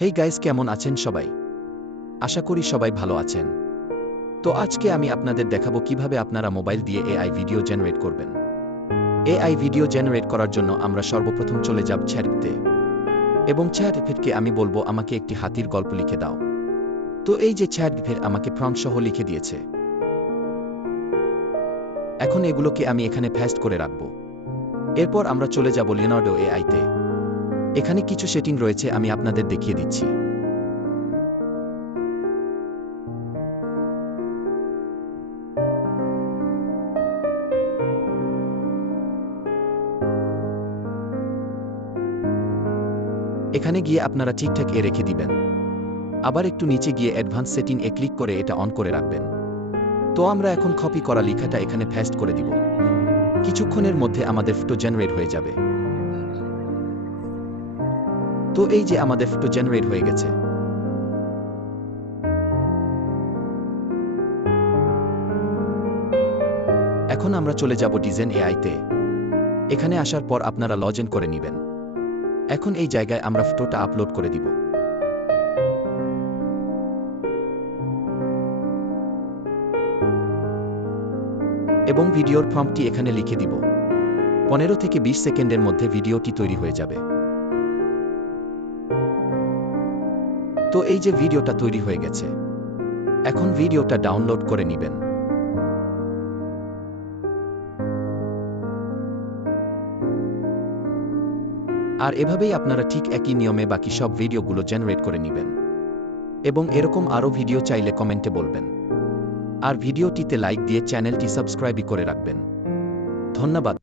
Hey guys কেমন আছেন সবাই? আশা করি সবাই ভালো আছেন। তো আজকে আমি আপনাদের দেখাবো কীভাবে আপনারা মোবাইল দিয়ে এআই ভিডিও জেনারেট করবেন। এআই ভিডিও জেনারেট করার জন্য আমরা সর্বপ্রথম চলে যাব চ্যাটতে এবং চ্যাটফেটকে আমি বলব, আমাকে একটি হাতির গল্প লিখে দাও। তো এই যে চ্যাটফেট আমাকে প্রম্পট সহ লিখে দিয়েছে। এখন এগুলোকে আমি এখানে ফ্যাস্ট করে রাখব। এরপর আমরা চলে যাব লিওনার্ডো এআইতে এখানে কিছু সেটিং রয়েছে, আমি আপনাদের দেখিয়ে দিচ্ছি। এখানে গিয়ে আপনারা ঠিকঠাক এ রেখে দিবেন। আবার একটু নিচে গিয়ে অ্যাডভান্স সেটিং এ ক্লিক করে এটা অন করে রাখবেন। তো আমরা এখন কপি করা লেখাটা এখানে ফ্যাস্ট করে দিব। কিছুক্ষণের মধ্যে আমাদের ফটো জেনারেট হয়ে যাবে। তো এই যে আমাদের ফটো জেনারেট হয়ে গেছে। এখন আমরা চলে যাব ডিজাইন এআইতে এখানে আসার পর আপনারা লজ ইন করে নেবেন। এখন এই জায়গায় আমরা ফটোটা আপলোড করে দিব। এবং ভিডিওর ফর্মটি এখানে লিখে দিব। পনেরো থেকে বিশ সেকেন্ডের মধ্যে ভিডিওটি তৈরি হয়ে যাবে। তো এই যে ভিডিওটা তৈরি হয়ে গেছে, এখন ভিডিওটা ডাউনলোড করে নেবেন। আর এভাবেই আপনারা ঠিক একই নিয়মে বাকি সব ভিডিওগুলো জেনারেট করে নেবেন। এবং এরকম আরও ভিডিও চাইলে কমেন্টে বলবেন। আর ভিডিওটিতে লাইক দিয়ে চ্যানেলটি সাবস্ক্রাইবই করে রাখবেন। ধন্যবাদ।